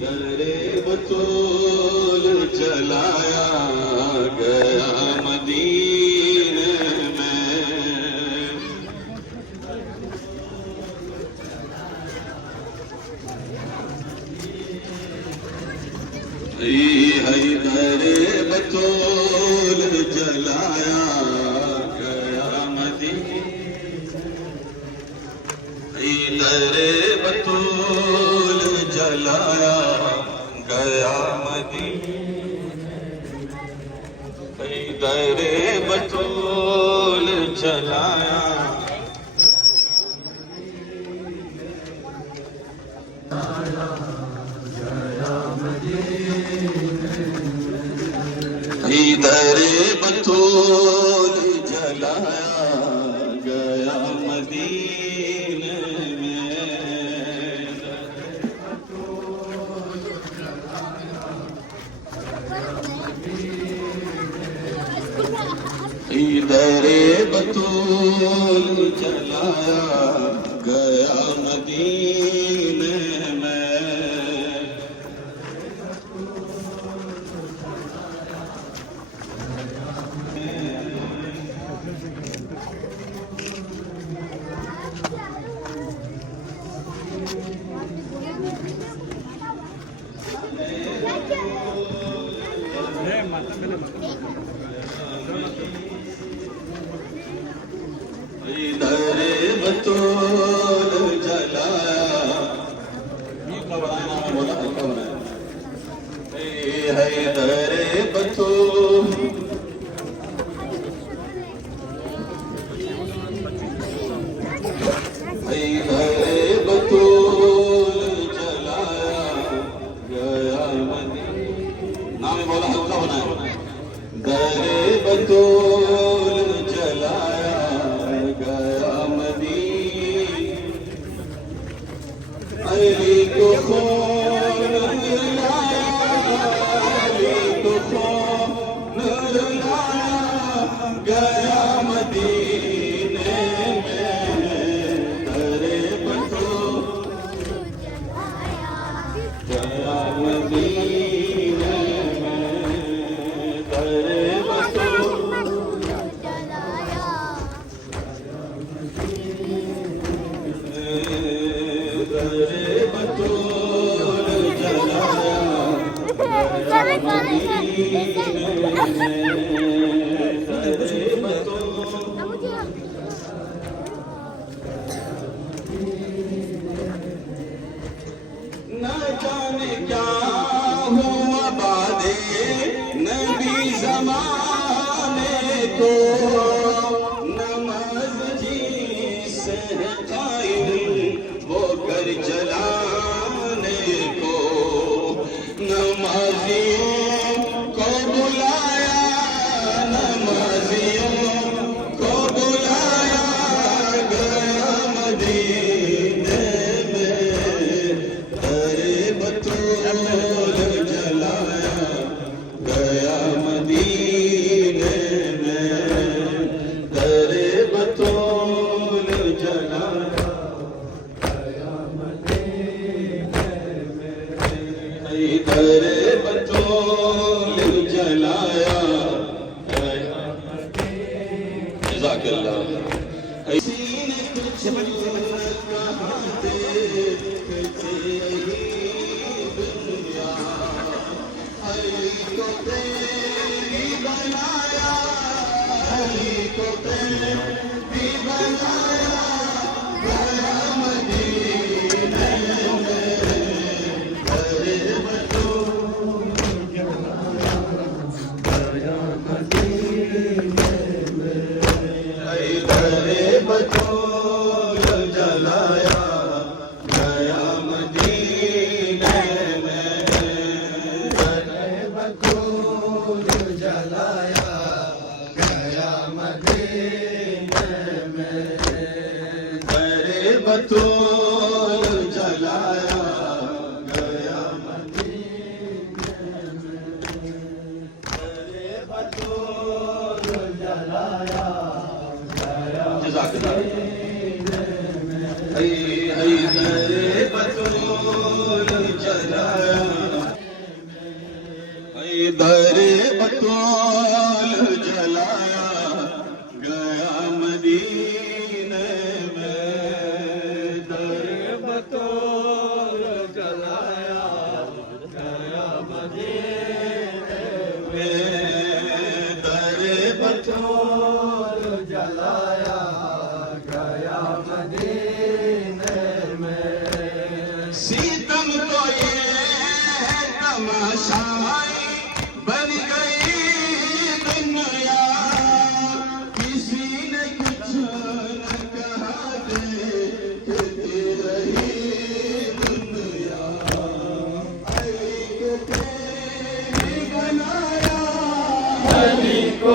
दरे बतूल चलाया गया मदीने में। दरे बतूल जलाया गया मदीने, दरे बतूल जलाया गया मदीने, दरे बतूल जलाया दरे बतूल जलाया गया मदीने में। दरे बतूल जलाया गया मदीने में। दरे बतूल जलाया बोला हल्का बनाया है दरे बतूल दरे बतूल जलाया गया मदीने। नाम बोला हल्का बनाया दरे बतूल जलाया गया मदीने। अली को खून लाया, अली को खून लाया गया मदीने में। दरे बतूल गया मदीने में। दरे बतूल दरे बतूल जलाया गया मदीने में। दरे बतूल न जाने क्या हुआ बादे नबी ज़माने को, नमाज जी से कायल वो कर जलाने को। नमाजियों को बुलाया, नमाजियों को बुलाया गया मदीने में। दरे बतूल जलाया गया मदीने में। दरे बतूल जलाया गया मदीने में। दरे बतूल जलाया गया मदीने। जज़ाकल्लाह। सीने कुछ कहा देखते दुनिया, अली को तेरी बनाया, अली को तेरी बनाया गया मदीने में। दरे बतूल गया मदीने में। दरे बतूल जलाया गया मदीने में। दरे बतूल जलाया गया मदीने में। दर बतौल जलाया गया मदीने में, दर बतौल जलाया गया मदीने में, दर बतौल जलाया गया मदीने में। सीतम तो ये तमाशाई बन गई दुनिया, किसी ने कुछ न कहा, देखती रही दुनिया। अली को तेरी बनाया, अली को